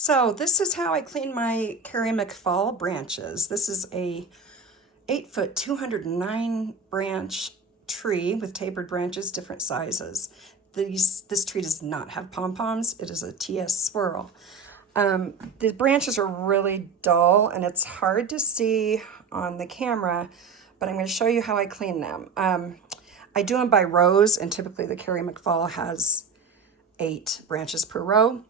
So this is how I clean my Carrie McFall branches. This is a 8-foot, 209 branch tree with tapered branches, different sizes. This tree does not have pom-poms. It is a TS swirl. The branches are really dull and it's hard to see on the camera, but I'm going to show you how I clean them. I do them by rows, and typically the Carrie McFall has 8 branches per row,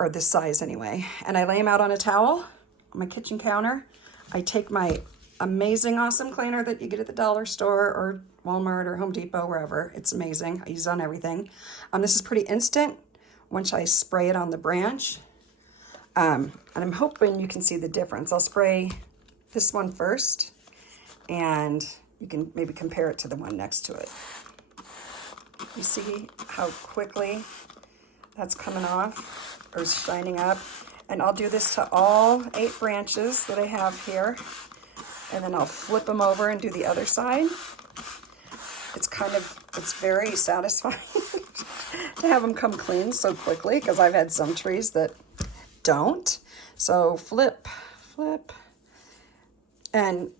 or this size anyway. And I lay them out on a towel on my kitchen counter. I take my amazing, awesome cleaner that you get at the dollar store or Walmart or Home Depot, wherever. It's amazing. I use it on everything. This is pretty instant once I spray it on the branch. And I'm hoping you can see the difference. I'll spray this one first, and you can maybe compare it to the one next to it. You see how quickly that's coming off or shining up? And I'll do this to all 8 branches that I have here. And then I'll flip them over and do the other side. It's very satisfying to have them come clean so quickly, because I've had some trees that don't. So flip, flip. And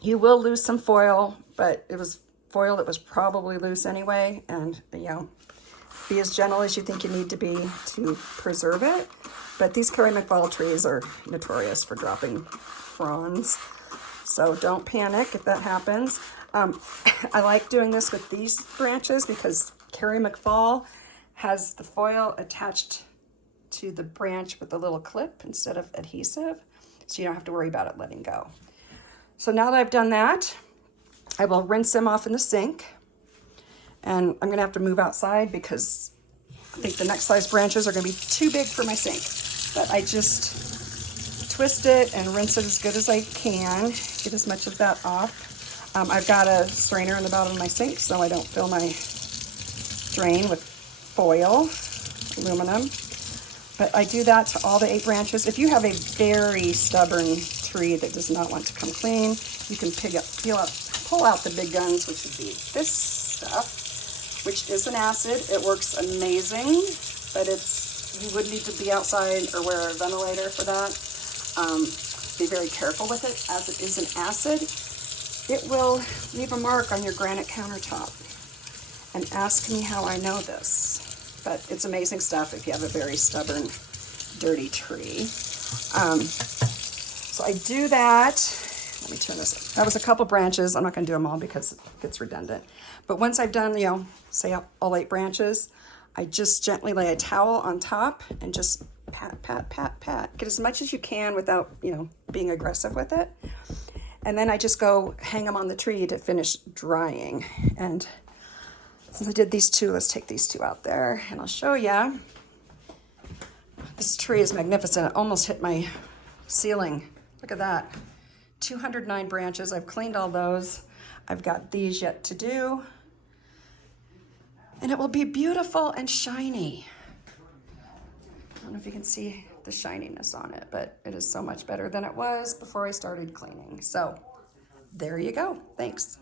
you will lose some foil, but it was foil that was probably loose anyway. And, you know, be as gentle as you think you need to be to preserve it. But these Carrie McFall trees are notorious for dropping fronds, so don't panic if that happens. I like doing this with these branches because Carrie McFall has the foil attached to the branch with a little clip instead of adhesive, so you don't have to worry about it letting go. So now that I've done that, I will rinse them off in the sink. And I'm gonna have to move outside because I think the next size branches are gonna be too big for my sink. But I just twist it and rinse it as good as I can, get as much of that off. I've got a strainer in the bottom of my sink so I don't fill my drain with foil, aluminum. But I do that to all the 8 branches. If you have a very stubborn tree that does not want to come clean, you can pull out the big guns, which would be this stuff, which is an acid. It works amazing, but you would need to be outside or wear a ventilator for that. Be very careful with it, as it is an acid. It will leave a mark on your granite countertop. And ask me how I know this, but it's amazing stuff if you have a very stubborn, dirty tree. So I do that. Let me turn this up. That was a couple branches. I'm not going to do them all because it gets redundant. But once I've done, you know, say all 8 branches, I just gently lay a towel on top and just pat, pat, pat, pat. Get as much as you can without, you know, being aggressive with it. And then I just go hang them on the tree to finish drying. And since I did these 2, let's take these 2 out there and I'll show you. This tree is magnificent. It almost hit my ceiling. Look at that. 209 branches. I've cleaned all those. I've got these yet to do. And it will be beautiful and shiny. I don't know if you can see the shininess on it, but it is so much better than it was before I started cleaning. So there you go. Thanks.